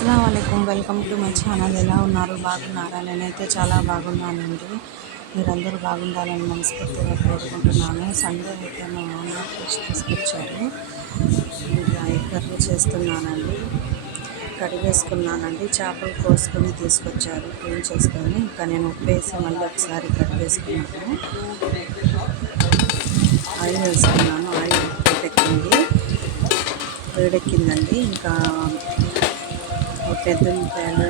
అస్సలాము అలైకుం, welcome to my channel. ఎలా ఉన్నారు? బాగున్నారా? నేనైతే చాలా బాగున్నానండి. మీరందరూ బాగుండాలని మనస్ఫూర్తిగా కోరుకుంటున్నాను. సండే అయితే మా మామగారు ఫిష్ తీసుకొచ్చారు. ఇలా కర్రీ చేస్తున్నానండి. కడిగేసుకున్నానండి. చేపలు కోసుకొని తీసుకొచ్చారు, క్లీన్ చేసుకొని. ఇంకా నేను ఉప్పేసి మళ్ళీ ఒకసారి కడిగేసుకున్నాను. ఆయిల్ వేసుకున్నాను. ఆయిల్ వేడెక్కిందండి. ఇంకా పెద్ద ఉల్లిపాయలు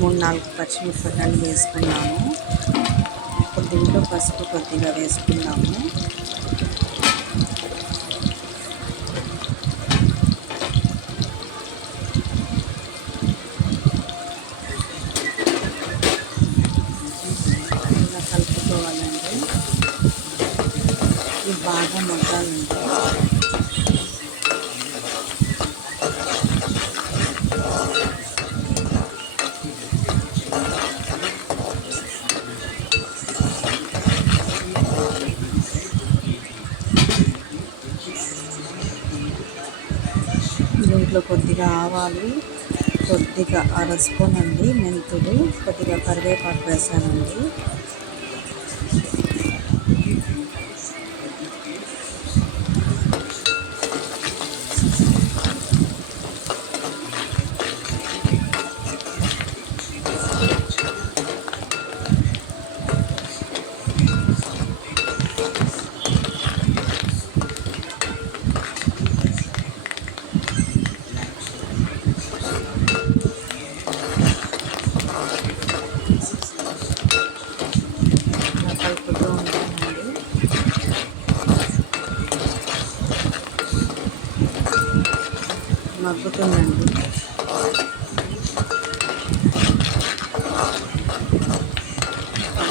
3-4 పచ్చిమిరపకాయలు వేసుకున్నాము. దీంట్లో పసుపు కొద్దిగా వేసుకున్నాము. ఇలా కలుపుకోవాలండి. ఇది బాగా మగ్గాలండి. దీంట్లో కొద్దిగా ఆవాలు, కొద్దిగా అర స్పూన్ అండి మెంతులు, కొద్దిగా కరివేపాకు వేసానండి. కలుపుతూ ఉంటానండి. మగ్గుతుందండి.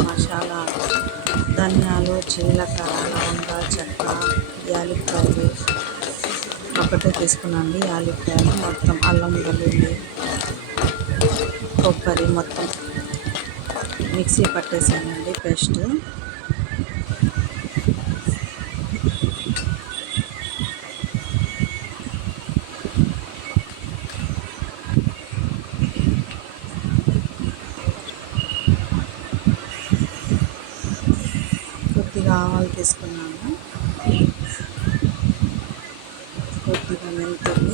మసాలా, ధనియాలు, జీలకర్ర, లవంగా, చెక్క, యాలక్కాయలు ఒకటే తీసుకున్నాండి. యాలక్కాయలు మొత్తం, అల్లం వెల్లుల్లి, కొబ్బరి మొత్తం మిక్సీ పట్టేసానండి పేస్ట్. కొద్దిగా ఆవాలు తీసుకున్నాను, కొద్దిగా మెంతులు,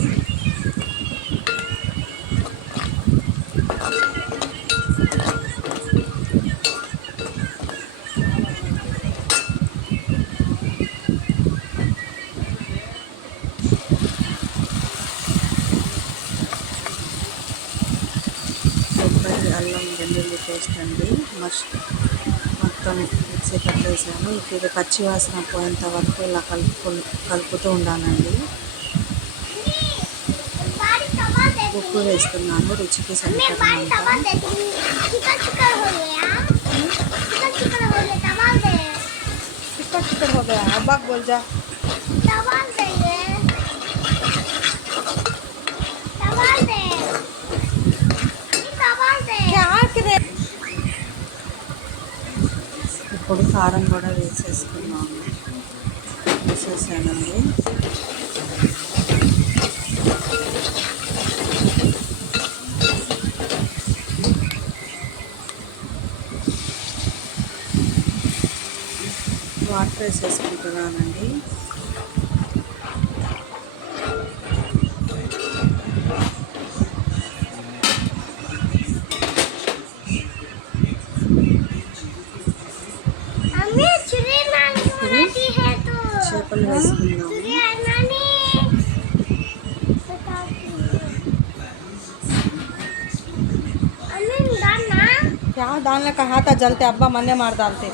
కొబ్బరి, అల్లం వెల్లుల్లి పేస్ట్ అండి. మొత్తం మిక్సీ పట్టేసాను. ఇప్పుడు పచ్చి వాసన పోయేంత వరకు ఇలా కలుపుతూ ఉండాలండి. ఉప్పు వేస్తున్నాను రుచికి సరిపడినంత. ఇప్పుడు కారం కూడా వేసేసానండి. వాటర్ వేసేసుకుంటున్నానండి. చేపలు వేసుకుందాము. क्या डालने का हाथ जलते अब्बा मन्ने मार डालते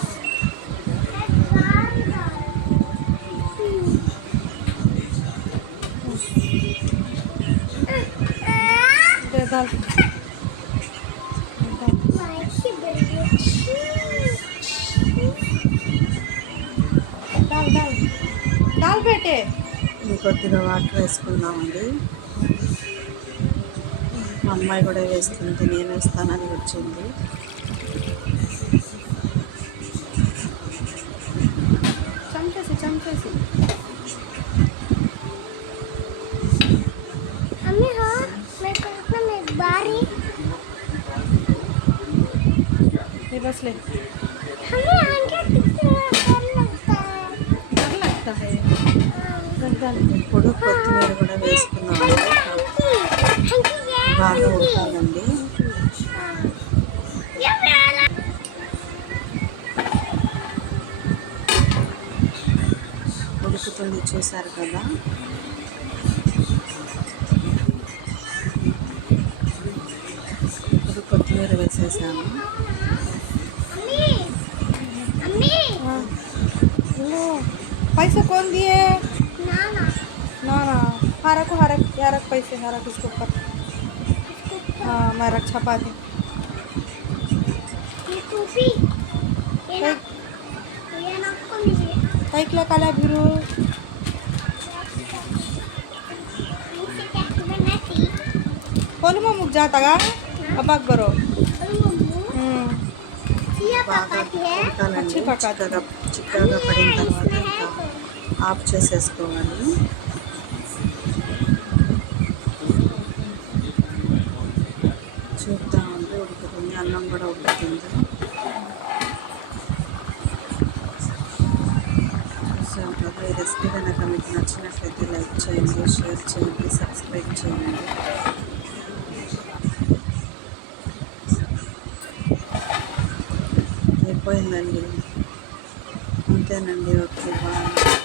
डाल डाल डाल डाल बेटे. కొద్దిగా వాటర్ వేసుకుందామండి. మా అమ్మాయి కూడా వేస్తుంది, నేను వేస్తానని వచ్చింది. चमचे से मम्मी हाँ मेरे को अपना ये बस ले डर लगता है डाल ఇప్పుడు కొత్తిమీర కూడా వేసుకున్నామండి. బాగా ఉడకాలండి. ఉడుకుతుంది చూసారు కదా. ఇప్పుడు కొత్తిమీర వేసేసాము. पैसे कौन दिए ना ना हरक हरक पैसे हरक इसको ऊपर हाँ मैं रक्षा पाती कैकला काला भिरू कोण मग मुग जाता का अबाक बरो బాగా ఉడకాలండి. अच्छी पकाती చిక్కగా పడిన తర్వాత ఇంకా ఆఫ్ చేసేసుకోవాలి. చూద్దామండి, ఉడుకుతుంది. అన్నం కూడా ఉడుకుతుంది. చూసాం కదా. ఈ రెసిపీ కనుక మీకు నచ్చినట్లయితే లైక్ చేయండి, షేర్ చేయండి, సబ్స్క్రైబ్ చేయండి. అయిపోయిందండి. అంతేనండి. Okay bye.